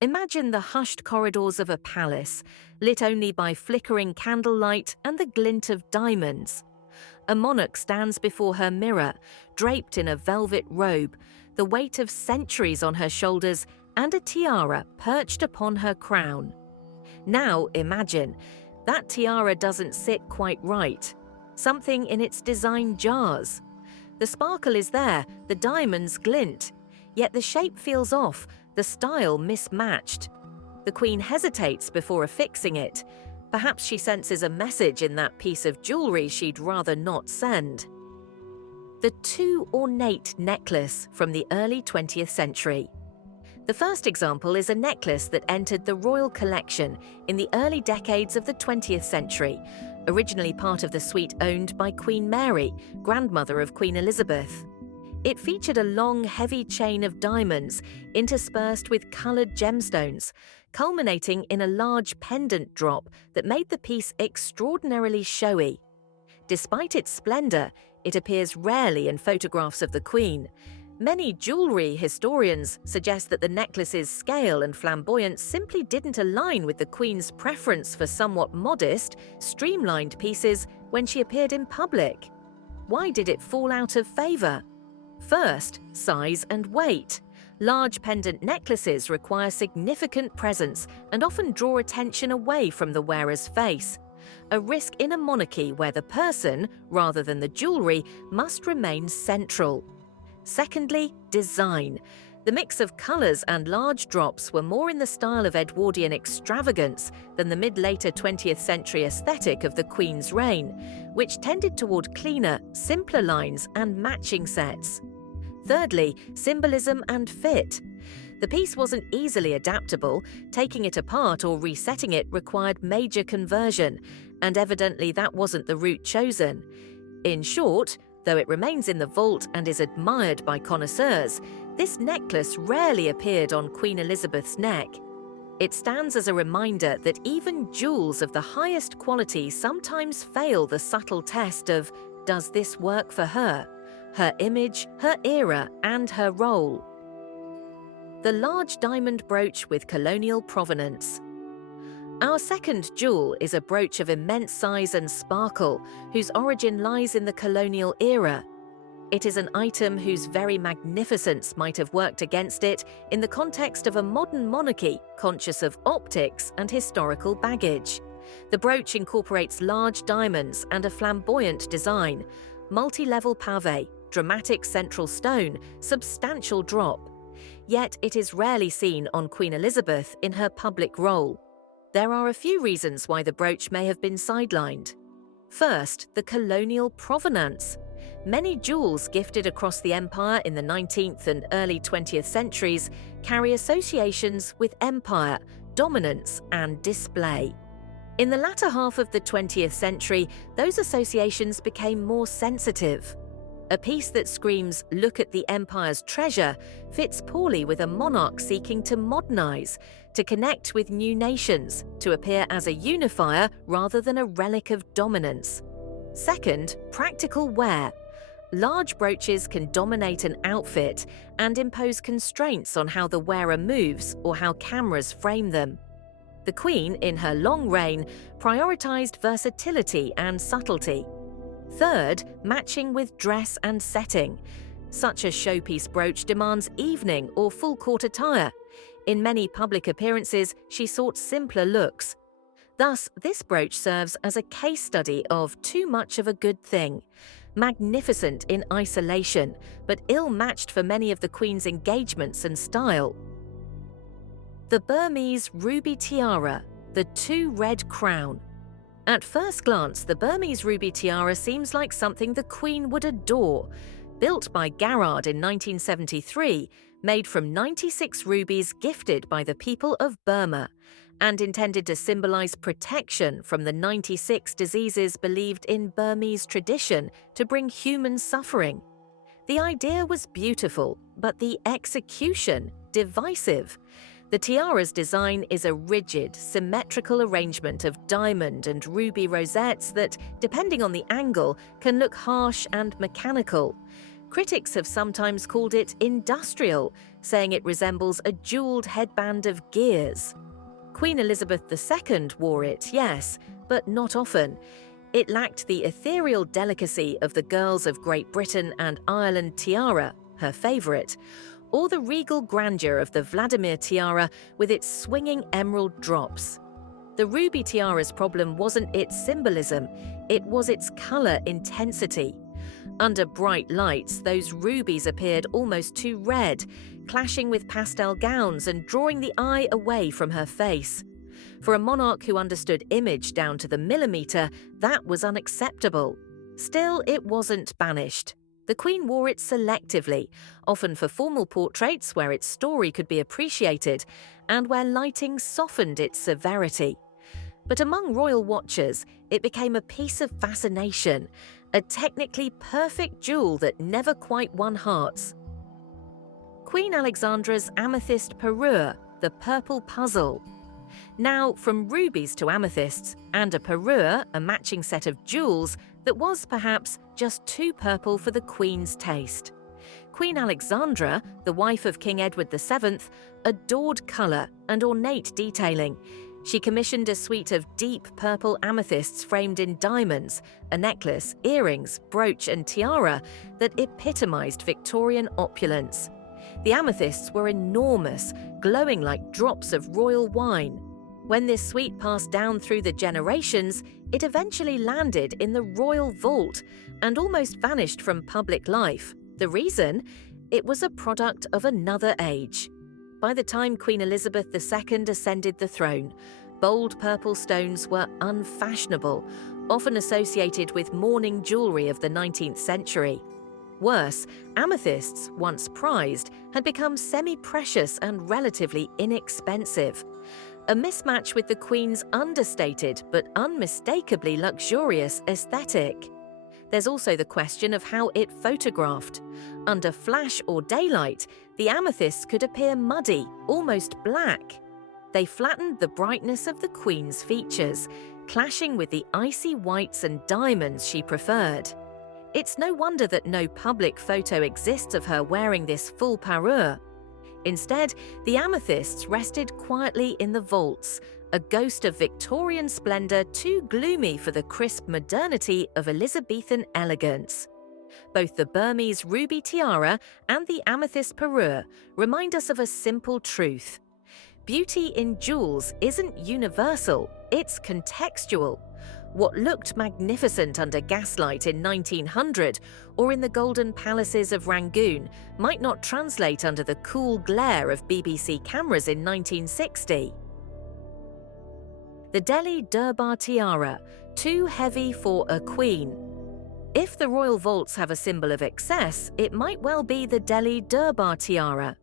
Imagine the hushed corridors of a palace, lit only by flickering candlelight and the glint of diamonds. A monarch stands before her mirror, draped in a velvet robe, the weight of centuries on her shoulders and a tiara perched upon her crown. Now imagine, that tiara doesn't sit quite right. Something in its design jars. The sparkle is there, the diamonds glint, yet the shape feels off, the style mismatched. The Queen hesitates before affixing it. Perhaps she senses a message in that piece of jewelry she'd rather not send. The too ornate necklace from the early 20th century. The first example is a necklace that entered the Royal Collection in the early decades of the 20th century, originally part of the suite owned by Queen Mary, grandmother of Queen Elizabeth. It featured a long, heavy chain of diamonds interspersed with coloured gemstones, culminating in a large pendant drop that made the piece extraordinarily showy. Despite its splendour, it appears rarely in photographs of the Queen. Many jewellery historians suggest that the necklace's scale and flamboyance simply didn't align with the Queen's preference for somewhat modest, streamlined pieces when she appeared in public. Why did it fall out of favour? First, size and weight. Large pendant necklaces require significant presence and often draw attention away from the wearer's face. A risk in a monarchy where the person, rather than the jewellery, must remain central. Secondly, design. The mix of colours and large drops were more in the style of Edwardian extravagance than the mid-later 20th century aesthetic of the Queen's reign, which tended toward cleaner, simpler lines and matching sets. Thirdly, symbolism and fit. The piece wasn't easily adaptable, taking it apart or resetting it required major conversion, and evidently that wasn't the route chosen. In short, though it remains in the vault and is admired by connoisseurs, this necklace rarely appeared on Queen Elizabeth's neck. It stands as a reminder that even jewels of the highest quality sometimes fail the subtle test of, does this work for her image, her era, and her role? The large diamond brooch with colonial provenance. Our second jewel is a brooch of immense size and sparkle, whose origin lies in the colonial era. It is an item whose very magnificence might have worked against it in the context of a modern monarchy conscious of optics and historical baggage. The brooch incorporates large diamonds and a flamboyant design, multi-level pavé, dramatic central stone, substantial drop. Yet it is rarely seen on Queen Elizabeth in her public role. There are a few reasons why the brooch may have been sidelined. First, the colonial provenance. Many jewels gifted across the empire in the 19th and early 20th centuries carry associations with empire, dominance, and display. In the latter half of the 20th century, those associations became more sensitive. A piece that screams, "Look at the empire's treasure," fits poorly with a monarch seeking to modernize, to connect with new nations, to appear as a unifier rather than a relic of dominance. Second, practical wear. Large brooches can dominate an outfit and impose constraints on how the wearer moves or how cameras frame them. The Queen, in her long reign, prioritized versatility and subtlety. Third, matching with dress and setting. Such a showpiece brooch demands evening or full court attire. In many public appearances, she sought simpler looks. Thus, this brooch serves as a case study of too much of a good thing. Magnificent in isolation, but ill-matched for many of the Queen's engagements and style. The Burmese ruby tiara, the two-red crown. At first glance, the Burmese ruby tiara seems like something the Queen would adore. Built by Garrard in 1973, made from 96 rubies gifted by the people of Burma, and intended to symbolize protection from the 96 diseases believed in Burmese tradition to bring human suffering. The idea was beautiful, but the execution divisive. The tiara's design is a rigid, symmetrical arrangement of diamond and ruby rosettes that, depending on the angle, can look harsh and mechanical. Critics have sometimes called it industrial, saying it resembles a jeweled headband of gears. Queen Elizabeth II wore it, yes, but not often. It lacked the ethereal delicacy of the girls of Great Britain and Ireland tiara, her favourite, or the regal grandeur of the Vladimir tiara with its swinging emerald drops. The ruby tiara's problem wasn't its symbolism, it was its colour intensity. Under bright lights, those rubies appeared almost too red, clashing with pastel gowns and drawing the eye away from her face. For a monarch who understood image down to the millimetre, that was unacceptable. Still, it wasn't banished. The Queen wore it selectively, often for formal portraits where its story could be appreciated and where lighting softened its severity. But among royal watchers, it became a piece of fascination, a technically perfect jewel that never quite won hearts. Queen Alexandra's amethyst parure, the purple puzzle. Now, from rubies to amethysts, and a parure, a matching set of jewels that was perhaps just too purple for the Queen's taste. Queen Alexandra, the wife of King Edward VII, adored colour and ornate detailing. She commissioned a suite of deep purple amethysts framed in diamonds, a necklace, earrings, brooch and tiara that epitomised Victorian opulence. The amethysts were enormous, glowing like drops of royal wine. When this suite passed down through the generations, it eventually landed in the royal vault and almost vanished from public life. The reason? It was a product of another age. By the time Queen Elizabeth II ascended the throne, bold purple stones were unfashionable, often associated with mourning jewellery of the 19th century. Worse, amethysts, once prized, had become semi-precious and relatively inexpensive. A mismatch with the Queen's understated but unmistakably luxurious aesthetic. There's also the question of how it photographed. Under flash or daylight, the amethysts could appear muddy, almost black. They flattened the brightness of the Queen's features, clashing with the icy whites and diamonds she preferred. It's no wonder that no public photo exists of her wearing this full parure. Instead, the amethysts rested quietly in the vaults, a ghost of Victorian splendour too gloomy for the crisp modernity of Elizabethan elegance. Both the Burmese ruby tiara and the amethyst parure remind us of a simple truth. Beauty in jewels isn't universal, it's contextual. What looked magnificent under gaslight in 1900 or in the golden palaces of Rangoon might not translate under the cool glare of BBC cameras in 1960. The Delhi Durbar tiara, too heavy for a queen. If the royal vaults have a symbol of excess, it might well be the Delhi Durbar tiara.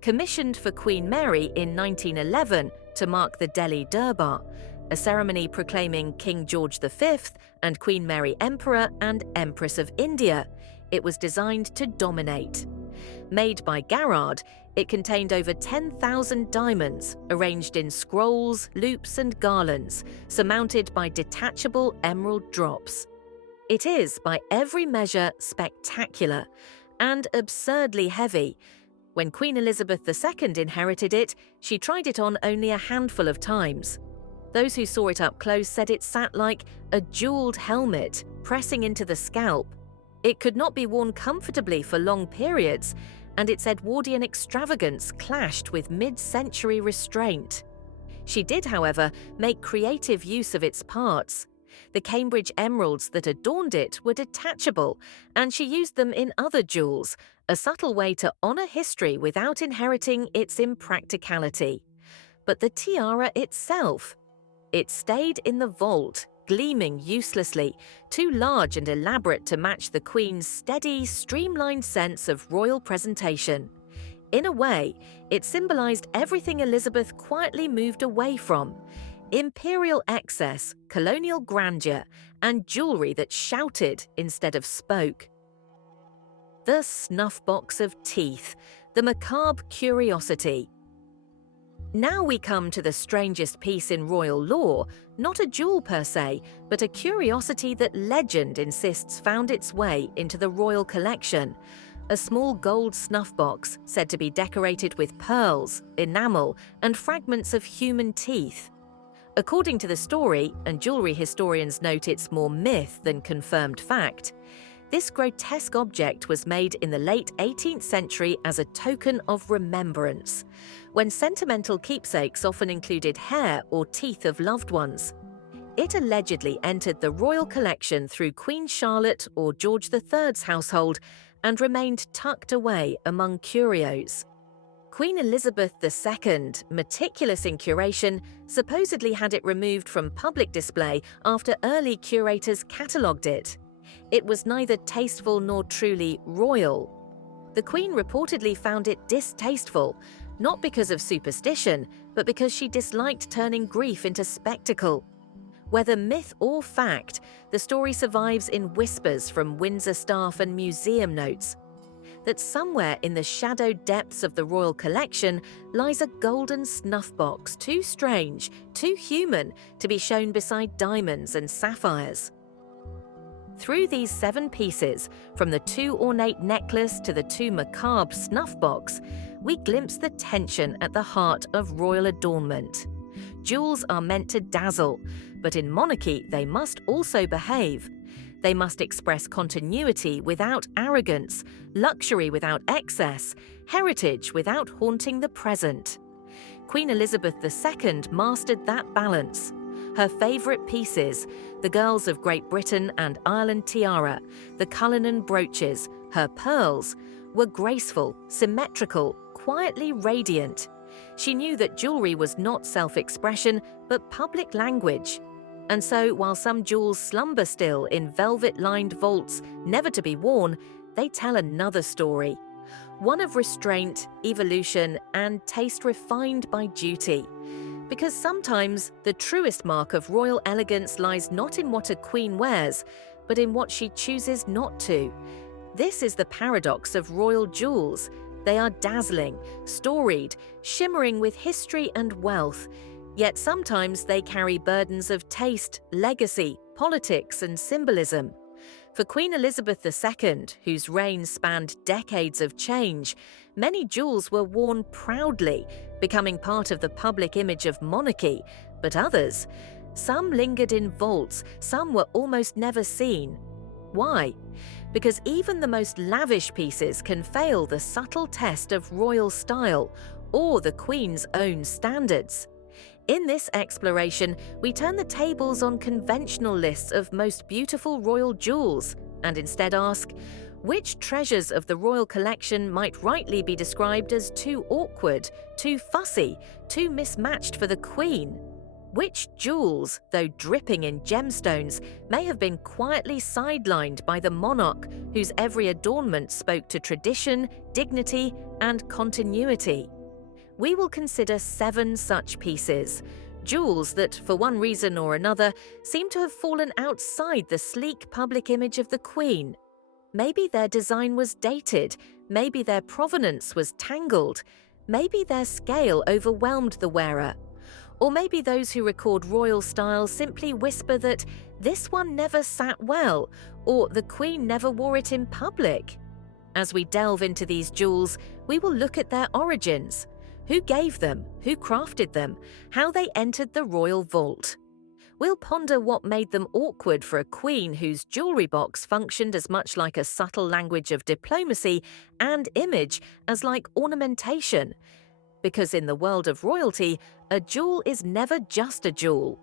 Commissioned for Queen Mary in 1911 to mark the Delhi Durbar, a ceremony proclaiming King George V and Queen Mary Emperor and Empress of India, it was designed to dominate. Made by Garrard, it contained over 10,000 diamonds, arranged in scrolls, loops and garlands, surmounted by detachable emerald drops. It is, by every measure, spectacular and absurdly heavy. When Queen Elizabeth II inherited it, she tried it on only a handful of times. Those who saw it up close said it sat like a jeweled helmet, pressing into the scalp. It could not be worn comfortably for long periods, and its Edwardian extravagance clashed with mid-century restraint. She did, however, make creative use of its parts. The Cambridge emeralds that adorned it were detachable, and she used them in other jewels, a subtle way to honour history without inheriting its impracticality. But the tiara itself? It stayed in the vault, gleaming uselessly, too large and elaborate to match the Queen's steady, streamlined sense of royal presentation. In a way, it symbolised everything Elizabeth quietly moved away from: imperial excess, colonial grandeur, and jewellery that shouted instead of spoke. The Snuffbox of Teeth, the macabre curiosity. Now we come to the strangest piece in royal lore, not a jewel per se, but a curiosity that legend insists found its way into the royal collection. a small gold snuff box said to be decorated with pearls, enamel, and fragments of human teeth. According to the story, and jewelry historians note it's more myth than confirmed fact, this grotesque object was made in the late 18th century as a token of remembrance, when sentimental keepsakes often included hair or teeth of loved ones. It allegedly entered the royal collection through Queen Charlotte or George III's household and remained tucked away among curios. Queen Elizabeth II, meticulous in curation, supposedly had it removed from public display after early curators catalogued it. It was neither tasteful nor truly royal. The Queen reportedly found it distasteful, not because of superstition, but because she disliked turning grief into spectacle. Whether myth or fact, the story survives in whispers from Windsor staff and museum notes that somewhere in the shadowed depths of the royal collection lies a golden snuff box too strange, too human to be shown beside diamonds and sapphires. Through these 7 pieces, from the too ornate necklace to the too macabre snuff box, we glimpse the tension at the heart of royal adornment. Jewels are meant to dazzle, but in monarchy they must also behave. They must express continuity without arrogance, luxury without excess, heritage without haunting the present. Queen Elizabeth II mastered that balance. Her favourite pieces, the girls of Great Britain and Ireland tiara, the Cullinan brooches, her pearls, were graceful, symmetrical, quietly radiant. She knew that jewelry was not self-expression, but public language. And so, while some jewels slumber still in velvet-lined vaults, never to be worn, they tell another story. One of restraint, evolution, and taste refined by duty. Because sometimes the truest mark of royal elegance lies not in what a queen wears, but in what she chooses not to. This is the paradox of royal jewels. They are dazzling, storied, shimmering with history and wealth. Yet sometimes they carry burdens of taste, legacy, politics, and symbolism. For Queen Elizabeth II, whose reign spanned decades of change, many jewels were worn proudly, becoming part of the public image of monarchy, but others, some lingered in vaults, some were almost never seen. Why? Because even the most lavish pieces can fail the subtle test of royal style or the Queen's own standards. In this exploration, we turn the tables on conventional lists of most beautiful royal jewels and instead ask, which treasures of the royal collection might rightly be described as too awkward, too fussy, too mismatched for the Queen? Which jewels, though dripping in gemstones, may have been quietly sidelined by the monarch whose every adornment spoke to tradition, dignity, and continuity? We will consider 7 such pieces, jewels that, for one reason or another, seem to have fallen outside the sleek public image of the Queen. Maybe their design was dated, maybe their provenance was tangled, maybe their scale overwhelmed the wearer. Or maybe those who record royal style simply whisper that this one never sat well, or the Queen never wore it in public. As we delve into these jewels, we will look at their origins. Who gave them, who crafted them, how they entered the royal vault. We'll ponder what made them awkward for a queen whose jewelry box functioned as much like a subtle language of diplomacy and image as like ornamentation. Because in the world of royalty, a jewel is never just a jewel.